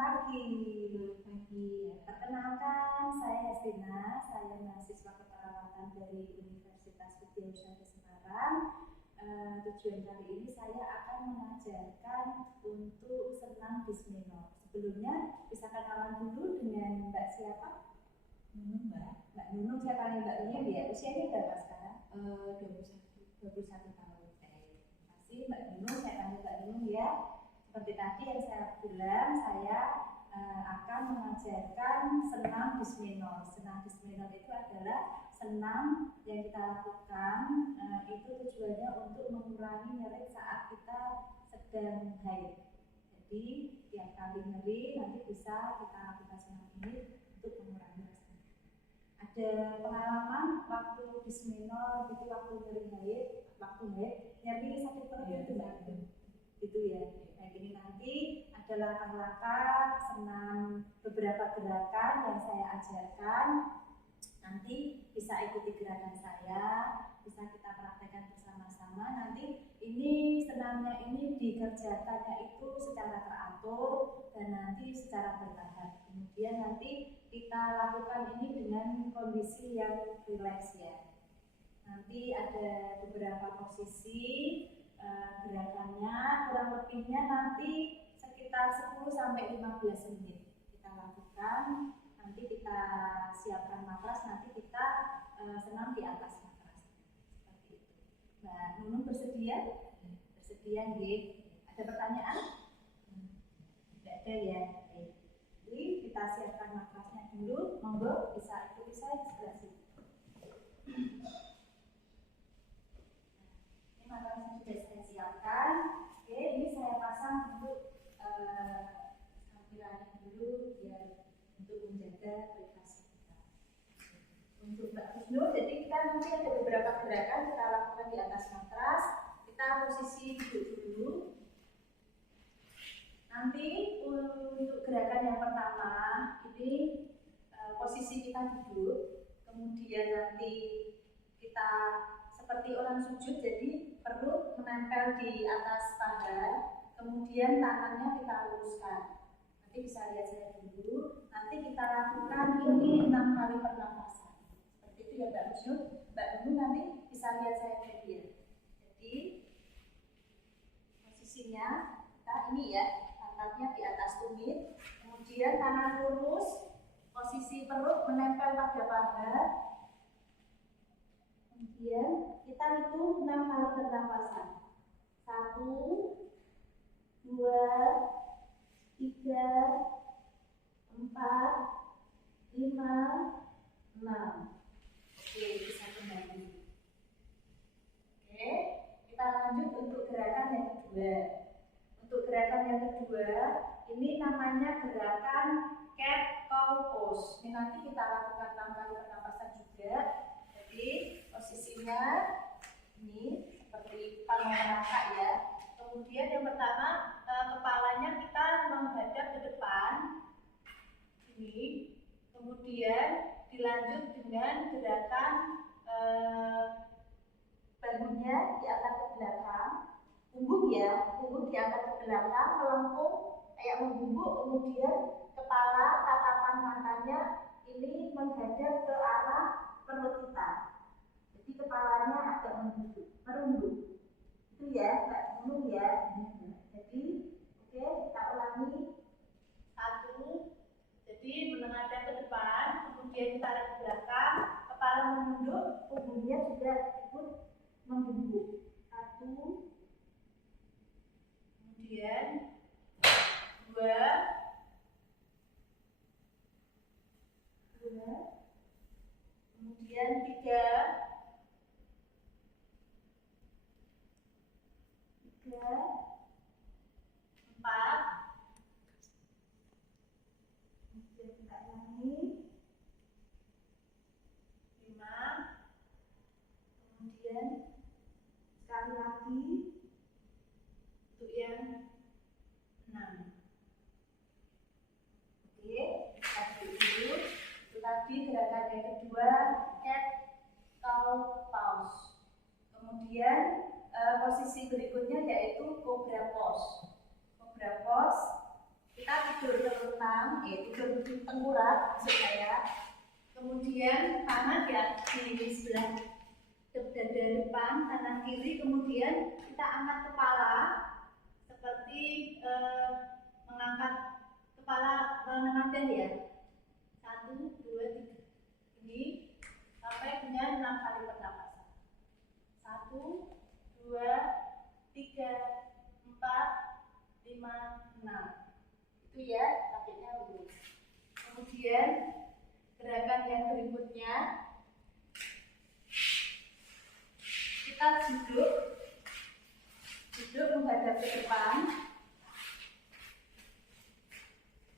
pagi. Ya. Perkenalkan, saya Hestina, saya mahasiswa keperawatan dari Universitas Widya Semarang. Tujuan kali ini saya akan mengajarkan untuk senam bismillah. Sebelumnya bisa kenalan dulu dengan Mbak siapa? Nunung, Mbak. Mbak Nunung, saya panggil Mbak Nunung ya. Usianya berapa sekarang? 21 tahun. Terima kasih Mbak Nunung, saya panggil Mbak Nunung ya. Seperti tadi yang saya bilang, saya akan mengajarkan senam bismillah. Senam bismillah itu adalah senam yang kita lakukan, itu tujuannya untuk mengurangi nyeri saat kita sedang haid. Jadi yang kali nyeri nanti bisa kita lakukan senam ini untuk mengurangi rasa. Ada pengalaman waktu bismillah itu waktu nyeri sakit perut itu Mbak? Gitu ya. Kayak gini nanti ada langkah-langkah senam beberapa gerakan yang saya ajarkan. Nanti bisa ikuti gerakan saya, bisa kita praktekkan bersama-sama. Nanti ini senamnya ini dikerjakannya itu secara teratur dan nanti secara bertahap. Kemudian nanti kita lakukan ini dengan kondisi yang rileks ya. Nanti ada beberapa posisi gerakannya, kurang lebihnya nanti sekitar 10-15 menit kita lakukan. Nanti kita siapkan matras, nanti kita senam di atas matras seperti itu. Mbak Nunung bersedia? Bersedia nggih? Ada pertanyaan? Tidak ada ya. Jadi kita siapkan matrasnya dulu. Monggo bisa ikuti saya di sebelah sini. Ini matrasnya sudah saya siapkan. Oke, ini saya pasang dulu tampilannya dulu biar untuk menjaga privasi kita. Untuk Mbak Husnul, jadi kita nanti ada beberapa gerakan kita lakukan di atas matras. Kita posisi duduk dulu. Nanti untuk gerakan yang pertama ini posisi kita duduk, kemudian nanti kita seperti orang sujud, jadi perut menempel di atas paha, kemudian tangannya kita luruskan. Nanti bisa lihat saya dulu. Nanti kita lakukan ini 6 kali pernapasan. Seperti itu ya Mbak Husnul. Mbak Nunung nanti bisa lihat saya dia. Jadi posisinya kita ini ya, pantatnya di atas tumit, kemudian tangan lurus, posisi perut menempel pada paha. Kemudian kita hitung 6 kali pernapasan. 1, 2, 3, 4, 5, 6. Oke, bisa kembali. Oke, kita lanjut untuk gerakan yang kedua. Untuk gerakan yang kedua, ini namanya gerakan cat cow pose. Ini nanti kita lakukan 6 kali pernapasan juga. Jadi posisinya ini seperti panorama ya. Kemudian yang pertama kepalanya kita menghadap ke depan ini, kemudian dilanjut dengan gerakan bahunya diangkat ke belakang, punggung ya, punggung diangkat ke belakang, melengkung kayak membungkuk, kemudian kepala, tatapan matanya ini menghadap ke arah perut kita. Jadi kepalanya agak merunduk. Itu ya Mbak Nunung ya. Jadi oke, kita ulangi. 1, jadi menengadah ke depan, kemudian tarik ke belakang, kepala menunduk, punggungnya juga ikut membungkuk. 1, kemudian 2, kemudian 3, 4, kemudian kita ulangi 5, kemudian sekali lagi untuk yang 6. Oke, kita duduk dulu. Itu tadi gerakan yang kedua, cat cow pose. Kemudian posisi berikutnya yaitu cobra pose. Cobra pose kita tidur tenang, tidur tengkurap maksud saya. Kemudian tangan ya di sebelah dada depan, kanan kiri. Kemudian kita angkat kepala seperti mengangkat kepala menengadah ya. 1, 2, 3. Ini sampai dengan 6 kali pernapasan. 1, 2, 3, 4, 5, 6. Itu ya, kakinya lurus. Kemudian gerakan yang berikutnya, kita duduk menghadap ke depan.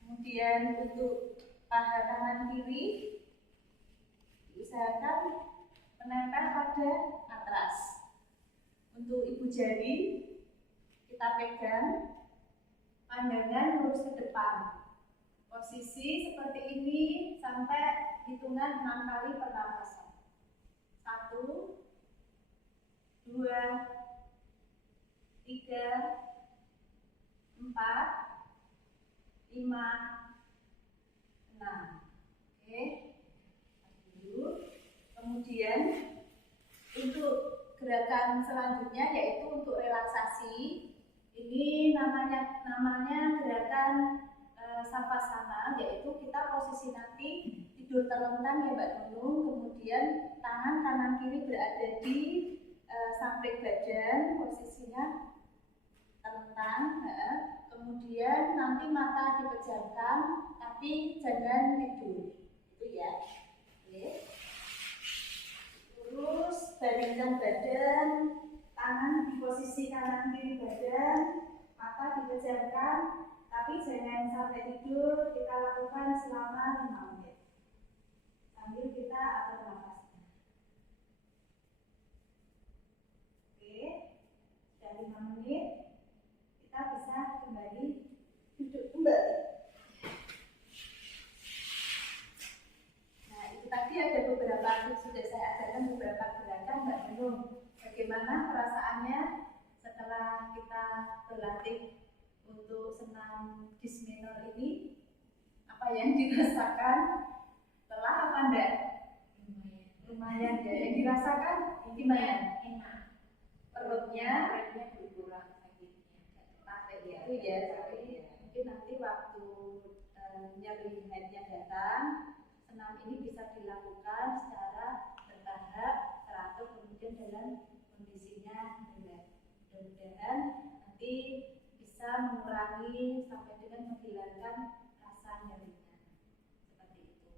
Kemudian untuk paha kanan kiri diusahakan menempel pada matras. Untuk ibu jari kita pegang, pandangan lurus ke depan. Posisi seperti ini sampai hitungan 6 kali pernapasan. 1, 2, 3, 4, 5, 6. Oke. Dulu. Kemudian untuk gerakan selanjutnya yaitu untuk relaksasi. Ini namanya gerakan savasana, yaitu kita posisi nanti tidur terlentang ya Mbak Nunung. Kemudian tangan kanan kiri berada di samping badan, posisinya terlentang. Kemudian nanti mata dipejamkan, tapi jangan tidur. Itu ya. Oke. Terus baringkan badan, tangan di posisi kanan kiri badan, mata dipejamkan, tapi jangan sampai tidur. Kita lakukan selama 5 menit sambil kita atur nafasnya. Oke, sudah 5 menit, kita bisa kembali duduk kembali. Nah, itu tadi ada beberapa sudah saya ajarkan beberapa gerakan Mbak Nunung. Bagaimana perasaannya setelah kita berlatih untuk senam dismenor ini? Apa yang dirasakan? Lelah apa enggak? Lumayan ya. Yang dirasakan gimana? Enak. Perutnya berkurang sakitnya. capek ya. Itu ya, tapi mungkin nanti waktu nyeri headnya datang, senam ini bisa dilakukan secara bertahap, teratur, kemudian dalam kondisinya relax. Mudah-mudahan nanti bisa mengurangi sampai dengan menghilangkan rasa nyerinya. Seperti itu.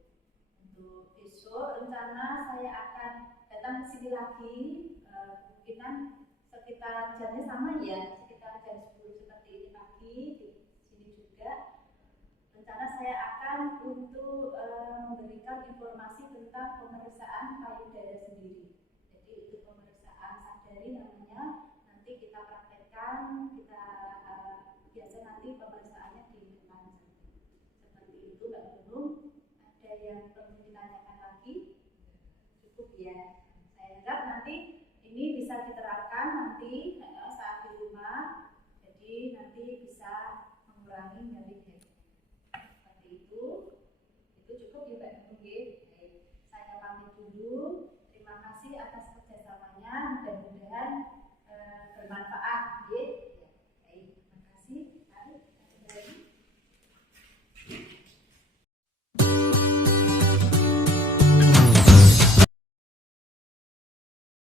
Untuk besok rencana saya akan datang ke sini lagi, kemungkinan sekitar jamnya sama ya, sekitar jam 10 seperti ini pagi di sini juga. Rencana saya akan untuk memberikan informasi tentang pemeriksaan payudara sendiri. Jadi itu pemeriksaan sadari namanya. Nanti kita praktekkan, kita biasa nanti pemeriksaannya di depan jantung. Seperti itu Mbak Nunung. Ada yang perlu ditanyakan lagi? Cukup ya.